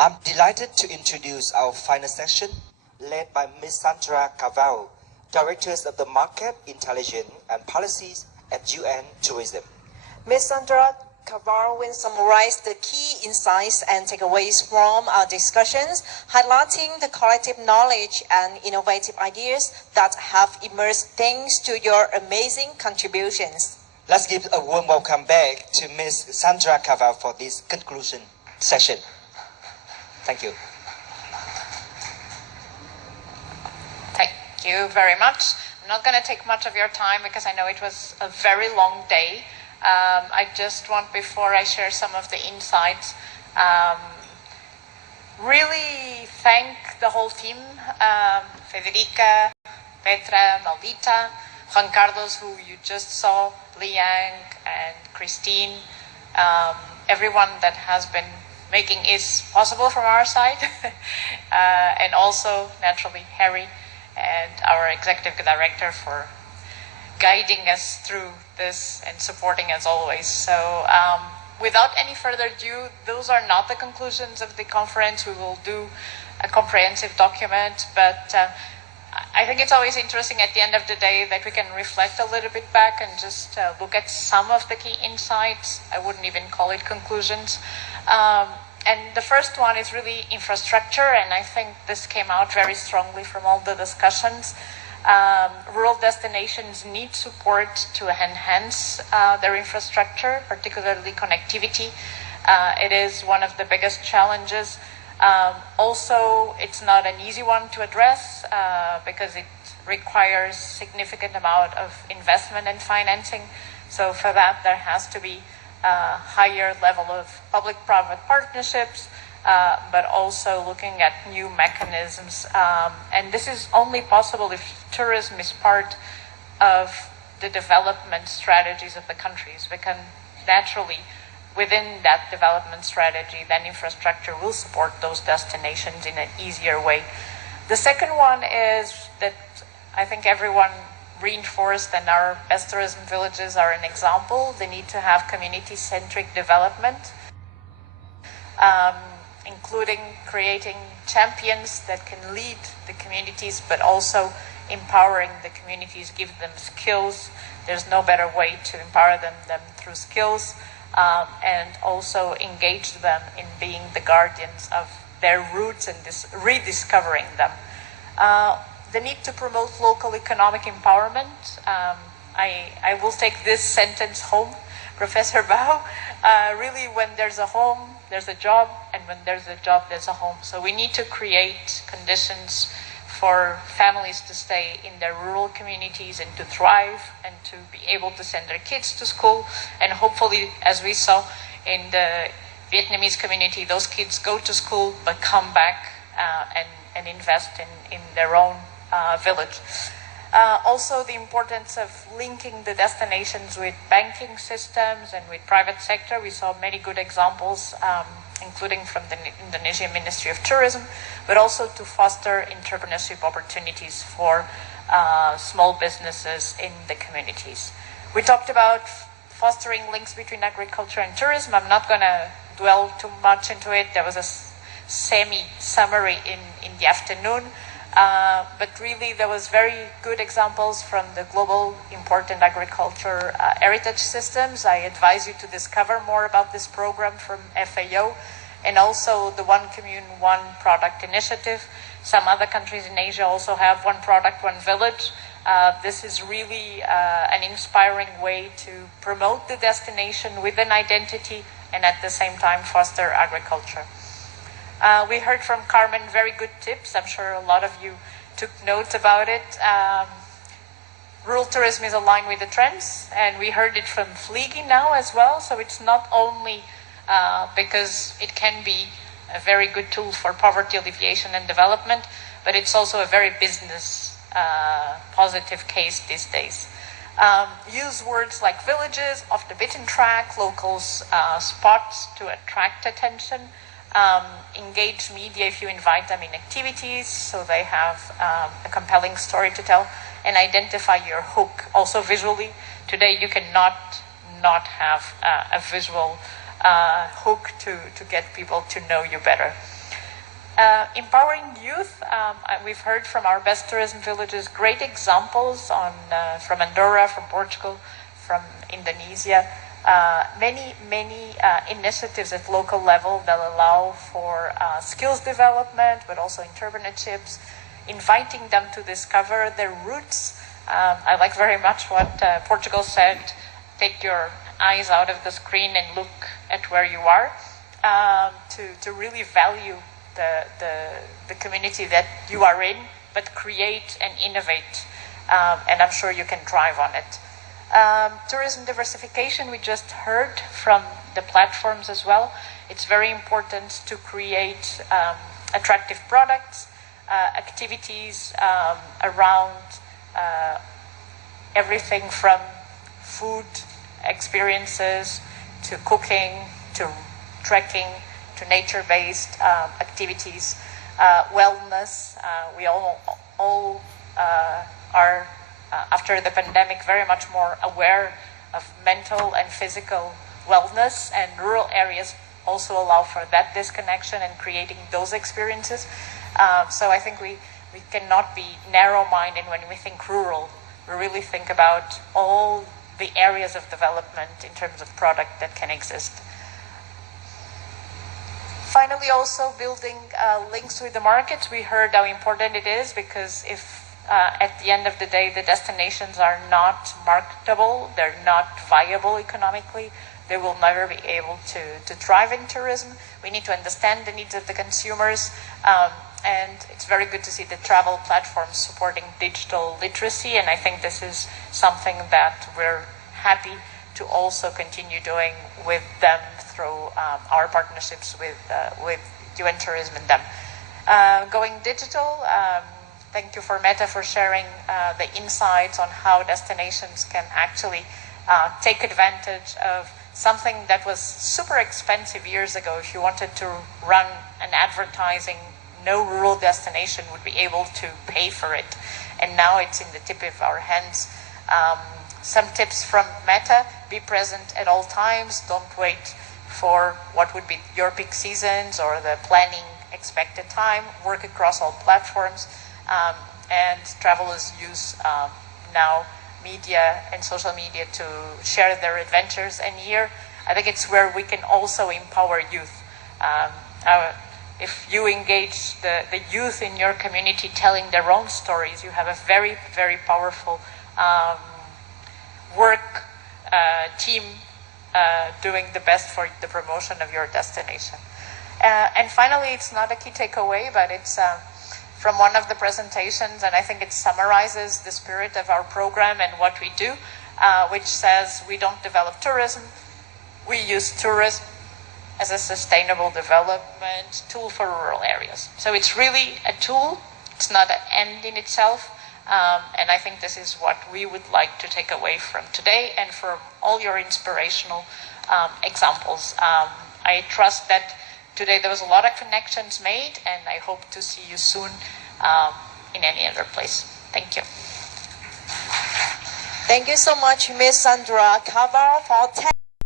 I'm delighted to introduce our final section, led by Ms. Sandra Carvao, Director of the Market, Intelligence and Policies at UN Tourism. Ms. Sandra Carvao will summarize the key insights and takeaways from our discussions, highlighting the collective knowledge and innovative ideas that have emerged thanks to your amazing contributions. Let's give a warm welcome back to Ms. Sandra Carvao for this conclusion session. Thank you. Thank you very much. I'm not going to take much of your time because I know it was a very long day. I just want, before I share some of the insights, really thank the whole team, Federica, Petra, Maldita, Juan Carlos, who you just saw, Liang, and Christine, everyone that has been making this possible from our side, and also, naturally, Harry and our executive director for guiding us through this and supporting us always. So without any further ado, those are not the conclusions of the conference. We will do a comprehensive document, but I think it's always interesting at the end of the day that we can reflect a little bit back and just look at some of the key insights. I wouldn't even call it conclusions. And the first one is really infrastructure, and I think this came out very strongly from all the discussions. Rural destinations need support to enhance their infrastructure, particularly connectivity. It is one of the biggest challenges. Also, it's not an easy one to address because it requires significant amount of investment and financing. So for that, there has to be a higher level of public-private partnerships, but also looking at new mechanisms. And this is only possible if tourism is part of the development strategies of the countries, because naturally, within that development strategy, then infrastructure will support those destinations in an easier way. The second one is that I think everyone reinforced, and our best tourism villages are an example. They need to have community-centric development, including creating champions that can lead the communities, but also empowering the communities, give them skills. There's no better way to empower them than through skills, and also engage them in being the guardians of their roots and rediscovering them. The need to promote local economic empowerment. I will take this sentence home, Professor Bao. Really, when there's a home, there's a job, and when there's a job, there's a home. So we need to create conditions for families to stay in their rural communities and to thrive and to be able to send their kids to school. And hopefully, as we saw in the Vietnamese community, those kids go to school but come back and invest in their own village. Also, the importance of linking the destinations with banking systems and with private sector. We saw many good examples, including from the Indonesian Ministry of Tourism, but also to foster entrepreneurship opportunities for small businesses in the communities. We talked about fostering links between agriculture and tourism. I'm not going to dwell too much into it. There was a semi-summary in the afternoon. But really, there was very good examples from the global important agriculture heritage systems. I advise you to discover more about this program from FAO, and also the One Commune, One Product initiative. Some other countries in Asia also have One Product, One Village. This is really an inspiring way to promote the destination with an identity and at the same time foster agriculture. We heard from Carmen very good tips. I'm sure a lot of you took notes about it. Rural tourism is aligned with the trends, and we heard it from Fleegi now as well. So it's not only because it can be a very good tool for poverty alleviation and development, but it's also a very business positive case these days. Use words like villages, off the beaten track, local spots to attract attention. Engage media if you invite them in activities so they have a compelling story to tell, and identify your hook also visually. Today you cannot not have a visual hook to get people to know you better. Empowering youth, we've heard from our best tourism villages great examples from Andorra, from Portugal, from Indonesia. Many initiatives at local level that allow for skills development, but also entrepreneurships, inviting them to discover their roots. I like very much what Portugal said, take your eyes out of the screen and look at where you are, to really value the community that you are in, but create and innovate, and I'm sure you can thrive on it. Tourism diversification, we just heard from the platforms as well. It's very important to create attractive products, activities around everything from food experiences to cooking to trekking to nature-based activities, wellness. We all are, after the pandemic, very much more aware of mental and physical wellness, and rural areas also allow for that disconnection and creating those experiences. So I think we cannot be narrow-minded when we think rural. We really think about all the areas of development in terms of product that can exist. Finally, also building links with the markets. We heard how important it is, because if at the end of the day the destinations are not marketable, they're not viable economically, they will never be able to thrive in tourism. We need to understand the needs of the consumers, and it's very good to see the travel platforms supporting digital literacy, and I think this is something that we're happy to also continue doing with them through our partnerships with UN Tourism and them. Going digital, thank you for Meta for sharing the insights on how destinations can actually take advantage of something that was super expensive years ago. If you wanted to run an advertising, no rural destination would be able to pay for it. And now it's in the tip of our hands. Some tips from Meta: be present at all times. Don't wait for what would be your peak seasons or the planning expected time. Work across all platforms. And travelers use now media and social media to share their adventures. And here, I think it's where we can also empower youth. If you engage the youth in your community telling their own stories, you have a very, very powerful work team doing the best for the promotion of your destination. And finally, it's not a key takeaway, but it's from one of the presentations, and I think it summarizes the spirit of our program and what we do, which says we don't develop tourism, we use tourism as a sustainable development tool for rural areas. So it's really a tool, it's not an end in itself, and I think this is what we would like to take away from today and from all your inspirational examples. I trust that today there was a lot of connections made, and I hope to see you soon in any other place. Thank you. Thank you so much, Ms. Sandra Carvao, for